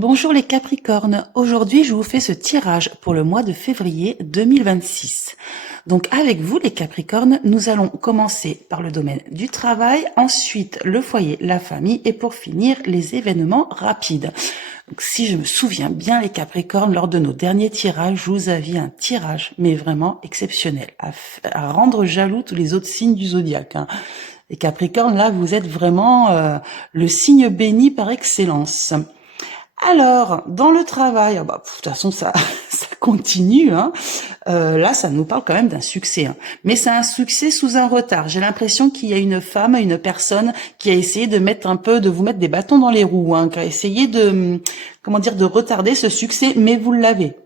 Bonjour les Capricornes, aujourd'hui je vous fais ce tirage pour le mois de février 2026. Donc avec vous les Capricornes, nous allons commencer par le domaine du travail, ensuite le foyer, la famille et pour finir les événements rapides. Donc, si je me souviens bien les Capricornes, lors de nos derniers tirages, vous aviez un tirage mais vraiment exceptionnel, à rendre jaloux tous les autres signes du zodiaque. Les Capricornes, là vous êtes vraiment le signe béni par excellence. Alors, dans le travail, de toute façon, ça, ça continue. Là, ça nous parle quand même d'un succès. Mais c'est un succès sous un retard. J'ai l'impression qu'il y a une femme, une personne qui a essayé de vous mettre des bâtons dans les roues, qui a essayé de retarder ce succès, mais vous l'avez.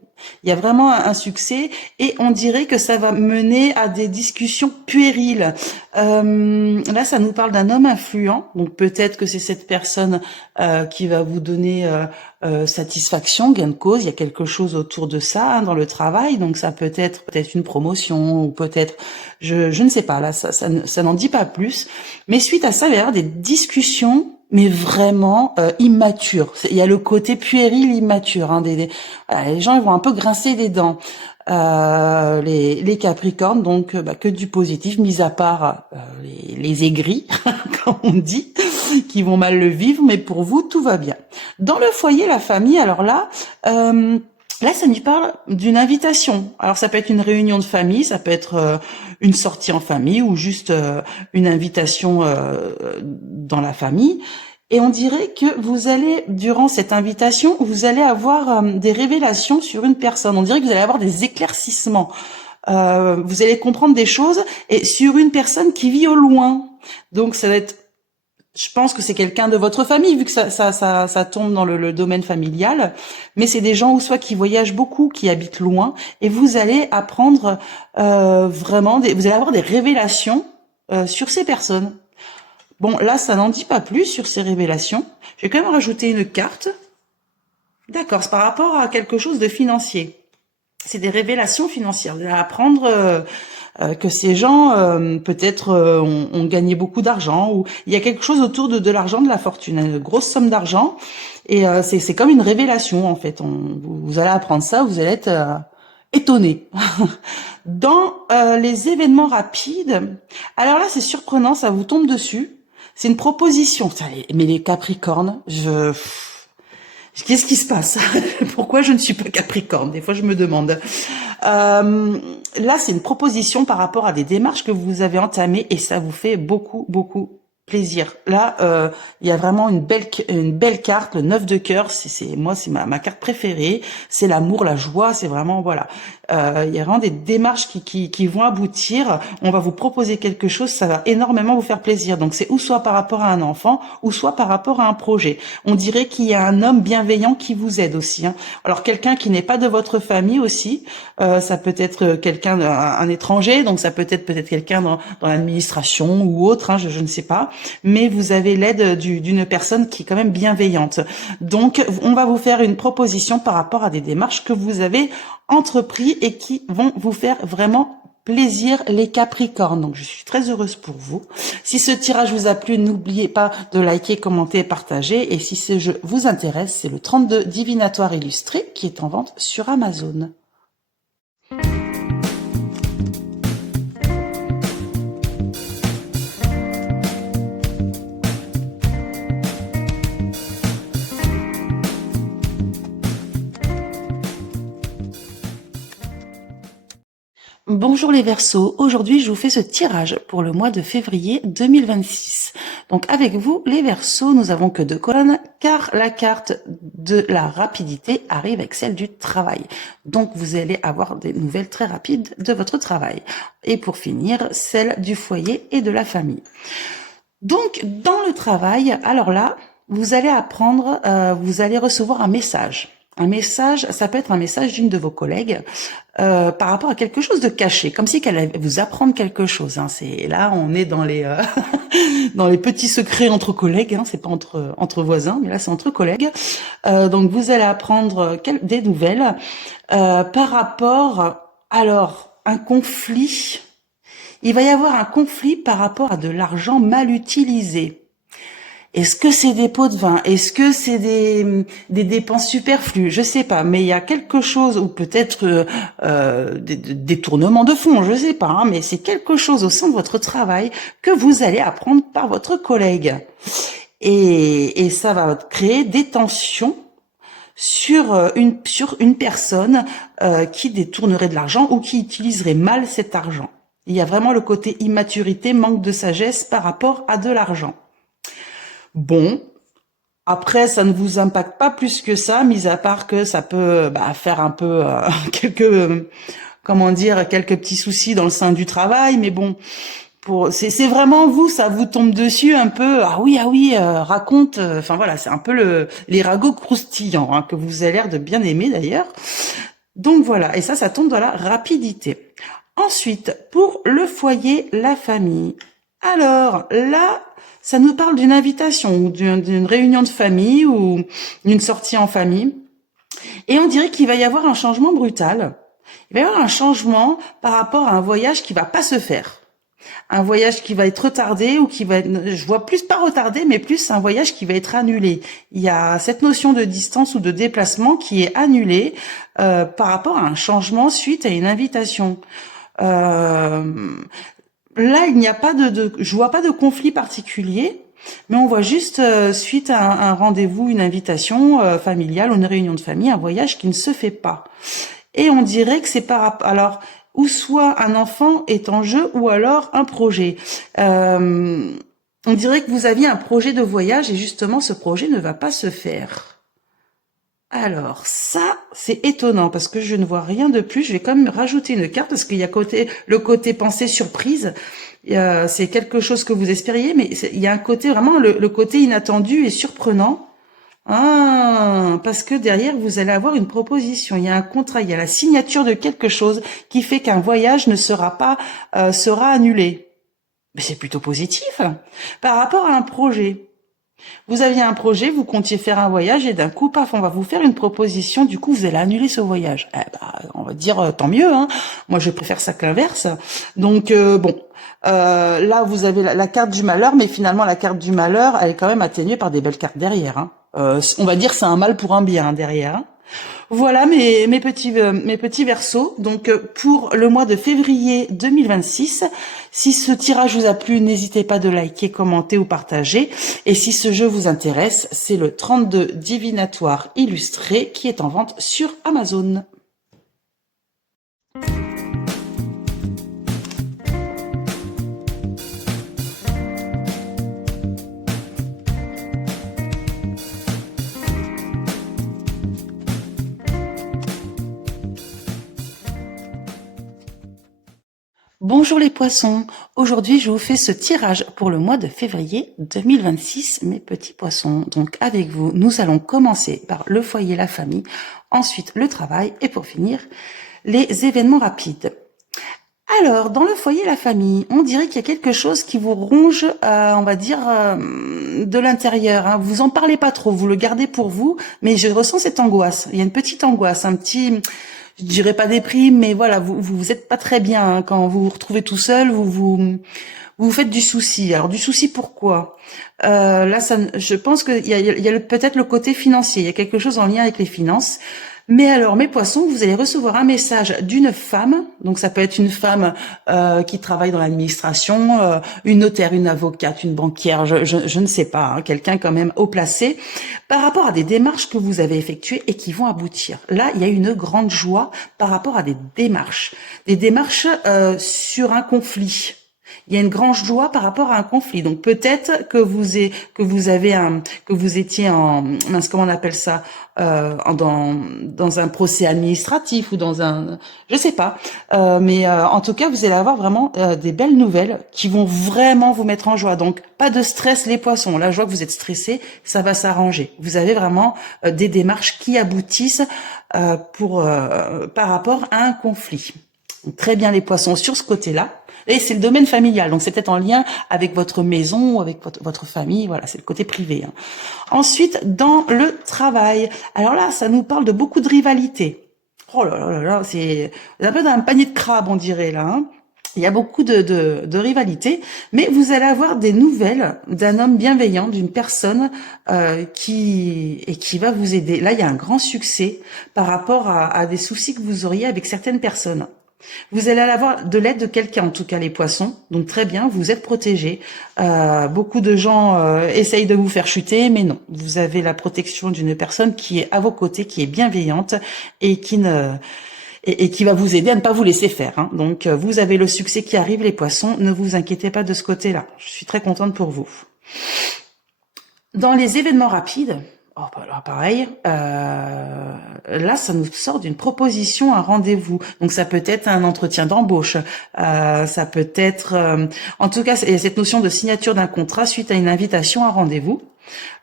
Il y a vraiment un succès et on dirait que ça va mener à des discussions puériles. Là, ça nous parle d'un homme influent, donc peut-être que c'est cette personne qui va vous donner satisfaction, gain de cause. Il y a quelque chose autour de ça dans le travail, donc ça peut être une promotion ou peut-être, je ne sais pas. Là, ça n'en dit pas plus. Mais suite à ça, il va y avoir des discussions mais vraiment immature. Il y a le côté puéril immature. Les gens ils vont un peu grincer les dents. Les Capricornes, donc que du positif, mis à part les aigris, comme on dit, qui vont mal le vivre, mais pour vous, tout va bien. Dans le foyer, la famille, alors là... Là, ça nous parle d'une invitation. Alors, ça peut être une réunion de famille, ça peut être une sortie en famille ou juste une invitation dans la famille. Et on dirait que vous allez, durant cette invitation, vous allez avoir des révélations sur une personne. On dirait que vous allez avoir des éclaircissements. Vous allez comprendre des choses et sur une personne qui vit au loin. Donc, ça va être... Je pense que c'est quelqu'un de votre famille, vu que ça tombe dans le domaine familial. Mais c'est des gens ou soit qui voyagent beaucoup, qui habitent loin, et vous allez apprendre vous allez avoir des révélations sur ces personnes. Bon, là, ça n'en dit pas plus sur ces révélations. Je vais quand même rajouter une carte. D'accord, c'est par rapport à quelque chose de financier. C'est des révélations financières. Vous allez apprendre que ces gens peut-être ont gagné beaucoup d'argent ou il y a quelque chose autour de l'argent, de la fortune, une grosse somme d'argent et c'est comme une révélation en fait. Vous allez apprendre ça, vous allez être étonné. Dans les événements rapides, alors là c'est surprenant, ça vous tombe dessus. C'est une proposition. Mais les Capricornes, qu'est-ce qui se passe? Pourquoi je ne suis pas Capricorne? Des fois, je me demande. Là, c'est une proposition par rapport à des démarches que vous avez entamées et ça vous fait beaucoup, beaucoup plaisir. Là, il y a vraiment une belle carte, le 9 de cœur. C'est ma carte préférée. C'est l'amour, la joie. C'est vraiment, voilà. Il y a vraiment des démarches qui vont aboutir. On va vous proposer quelque chose, ça va énormément vous faire plaisir. Donc c'est ou soit par rapport à un enfant, ou soit par rapport à un projet. On dirait qu'il y a un homme bienveillant qui vous aide aussi. Alors quelqu'un qui n'est pas de votre famille aussi, ça peut être quelqu'un, un étranger, donc ça peut être quelqu'un dans l'administration ou autre, je ne sais pas. Mais vous avez l'aide d'une personne qui est quand même bienveillante. Donc on va vous faire une proposition par rapport à des démarches que vous avez entrepris et qui vont vous faire vraiment plaisir les Capricornes. Donc je suis très heureuse pour vous. Si ce tirage vous a plu, n'oubliez pas de liker, commenter et partager. Et si ce jeu vous intéresse, c'est le 32 divinatoire illustré qui est en vente sur Amazon. Bonjour les Verseaux, aujourd'hui je vous fais ce tirage pour le mois de février 2026. Donc avec vous les Verseaux, nous avons que 2 colonnes car la carte de la rapidité arrive avec celle du travail. Donc vous allez avoir des nouvelles très rapides de votre travail. Et pour finir, celle du foyer et de la famille. Donc dans le travail, alors là, vous allez apprendre, vous allez recevoir un message. Un message, ça peut être un message d'une de vos collègues par rapport à quelque chose de caché, comme si qu'elle allait vous apprendre quelque chose. C'est là, on est dans les dans les petits secrets entre collègues. C'est pas entre voisins, mais là c'est entre collègues. Donc vous allez apprendre des nouvelles par rapport, alors un conflit. Il va y avoir un conflit par rapport à de l'argent mal utilisé. Est-ce que c'est des pots de vin? Est-ce que c'est des dépenses superflues? Je sais pas, mais il y a quelque chose, ou peut-être des détournements de fonds, je sais pas, hein, mais c'est quelque chose au sein de votre travail que vous allez apprendre par votre collègue. Et ça va créer des tensions sur une personne qui détournerait de l'argent ou qui utiliserait mal cet argent. Il y a vraiment le côté immaturité, manque de sagesse par rapport à de l'argent. Bon, après, ça ne vous impacte pas plus que ça, mis à part que ça peut faire un peu comment dire, quelques petits soucis dans le sein du travail, mais bon, c'est vraiment vous, ça vous tombe dessus un peu. Ah oui, raconte. Enfin voilà, c'est un peu les ragots croustillants hein, que vous avez l'air de bien aimer d'ailleurs. Donc voilà, et ça tombe dans la rapidité. Ensuite, pour le foyer, la famille. Alors là, ça nous parle d'une invitation ou d'une réunion de famille ou d'une sortie en famille. Et on dirait qu'il va y avoir un changement brutal. Il va y avoir un changement par rapport à un voyage qui va pas se faire. Un voyage qui va être retardé ou qui va être, je vois plus pas retardé, mais plus un voyage qui va être annulé. Il y a cette notion de distance ou de déplacement qui est annulée par rapport à un changement suite à une invitation. Là, il n'y a pas je vois pas de conflit particulier, mais on voit juste suite à un rendez-vous, une invitation familiale ou une réunion de famille, un voyage qui ne se fait pas. Et on dirait que c'est alors ou soit un enfant est en jeu ou alors un projet. On dirait que vous aviez un projet de voyage et justement ce projet ne va pas se faire. Alors ça, c'est étonnant parce que je ne vois rien de plus. Je vais quand même rajouter une carte parce qu'il y a le côté pensée surprise. C'est quelque chose que vous espériez, mais il y a un côté vraiment le côté inattendu et surprenant. Ah, parce que derrière, vous allez avoir une proposition. Il y a un contrat, il y a la signature de quelque chose qui fait qu'un voyage ne sera pas, sera annulé. Mais c'est plutôt positif. Par rapport à un projet. Vous aviez un projet, vous comptiez faire un voyage et d'un coup, paf, on va vous faire une proposition. Du coup, vous allez annuler ce voyage. On va dire tant mieux. Hein. Moi, je préfère ça que l'inverse. Donc bon, là, vous avez la carte du malheur, mais finalement, la carte du malheur, elle est quand même atténuée par des belles cartes derrière. Hein. On va dire c'est un mal pour un bien hein, derrière. Hein. Voilà mes petits versos. Donc pour le mois de février 2026, si ce tirage vous a plu, n'hésitez pas de liker, commenter ou partager. Et si ce jeu vous intéresse, c'est le 32 divinatoire illustré qui est en vente sur Amazon. Bonjour les poissons, aujourd'hui je vous fais ce tirage pour le mois de février 2026, mes petits poissons. Donc avec vous, nous allons commencer par le foyer, la famille, ensuite le travail et pour finir, les événements rapides. Alors, dans le foyer, la famille, on dirait qu'il y a quelque chose qui vous ronge, on va dire, de l'intérieur. Hein. Vous en parlez pas trop, vous le gardez pour vous, mais je ressens cette angoisse. Il y a une petite angoisse, un petit, je dirais pas déprime, mais voilà, vous êtes pas très bien hein, quand vous vous retrouvez tout seul, vous faites du souci. Alors du souci pourquoi là, je pense qu'il y a peut-être le côté financier. Il y a quelque chose en lien avec les finances. Mais alors, mes poissons, vous allez recevoir un message d'une femme. Donc, ça peut être une femme qui travaille dans l'administration, une notaire, une avocate, une banquière, je ne sais pas, hein, quelqu'un quand même haut placé, par rapport à des démarches que vous avez effectuées et qui vont aboutir. Là, il y a une grande joie par rapport à des démarches sur un conflit. Il y a une grande joie par rapport à un conflit. Donc peut-être que vous étiez en mince, comment on appelle ça dans un procès administratif ou dans un je sais pas. Mais en tout cas, vous allez avoir vraiment des belles nouvelles qui vont vraiment vous mettre en joie. Donc pas de stress les poissons. Là, je vois que vous êtes stressés, ça va s'arranger. Vous avez vraiment des démarches qui aboutissent par rapport à un conflit. Donc, très bien les poissons sur ce côté-là. Et c'est le domaine familial, donc c'est peut-être en lien avec votre maison, avec votre famille, voilà, c'est le côté privé. Hein. Ensuite, dans le travail, alors là, ça nous parle de beaucoup de rivalité. Oh là là là là, c'est un peu d'un panier de crabes, on dirait là. Hein. Il y a beaucoup de rivalité, mais vous allez avoir des nouvelles d'un homme bienveillant, d'une personne qui va vous aider. Là, il y a un grand succès par rapport à des soucis que vous auriez avec certaines personnes. Vous allez avoir de l'aide de quelqu'un, en tout cas les poissons. Donc très bien, vous êtes protégés. Beaucoup de gens essayent de vous faire chuter, mais non. Vous avez la protection d'une personne qui est à vos côtés, qui est bienveillante et qui va vous aider à ne pas vous laisser faire. Hein. Donc, vous avez le succès qui arrive, les poissons. Ne vous inquiétez pas de ce côté-là. Je suis très contente pour vous. Dans les événements rapides, oh, bah là, pareil, là, ça nous sort d'une proposition, un rendez-vous. Donc, ça peut être un entretien d'embauche. Ça peut être... en tout cas, il y a cette notion de signature d'un contrat suite à une invitation à un rendez-vous.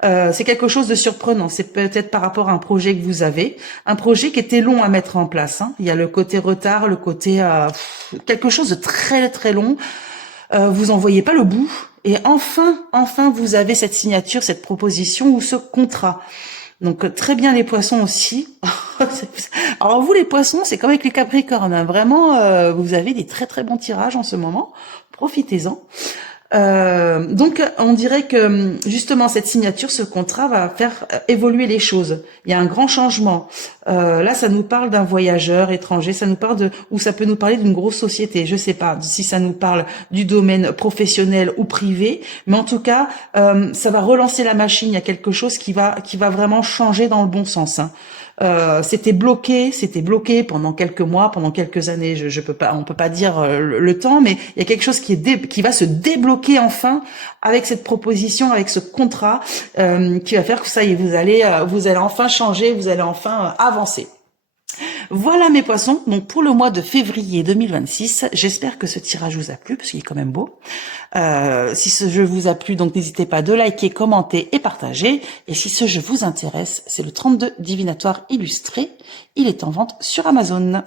C'est quelque chose de surprenant. C'est peut-être par rapport à un projet que vous avez, un projet qui était long à mettre en place. Hein. Il y a le côté retard, le côté quelque chose de très très long. Vous en voyez pas le bout. Et enfin, vous avez cette signature, cette proposition ou ce contrat. Donc très bien les poissons aussi. Alors vous les poissons, c'est comme avec les capricornes. Hein. Vraiment, vous avez des très très bons tirages en ce moment. Profitez-en. Donc, on dirait que justement cette signature, ce contrat va faire évoluer les choses. Il y a un grand changement. Là, ça nous parle d'un voyageur étranger, ça nous parle ou ça peut nous parler d'une grosse société. Je sais pas si ça nous parle du domaine professionnel ou privé, mais en tout cas, ça va relancer la machine. Il y a quelque chose qui va vraiment changer dans le bon sens. Hein. C'était bloqué pendant quelques mois, pendant quelques années. On peut pas dire le temps, mais il y a quelque chose qui va se débloquer enfin avec cette proposition, avec ce contrat, qui va faire que ça y est, vous allez enfin changer, vous allez enfin avancer. Voilà mes poissons, donc pour le mois de février 2026, j'espère que ce tirage vous a plu, parce qu'il est quand même beau. Si ce jeu vous a plu, donc n'hésitez pas de liker, commenter et partager. Et si ce jeu vous intéresse, c'est le 32 divinatoire illustré. Il est en vente sur Amazon.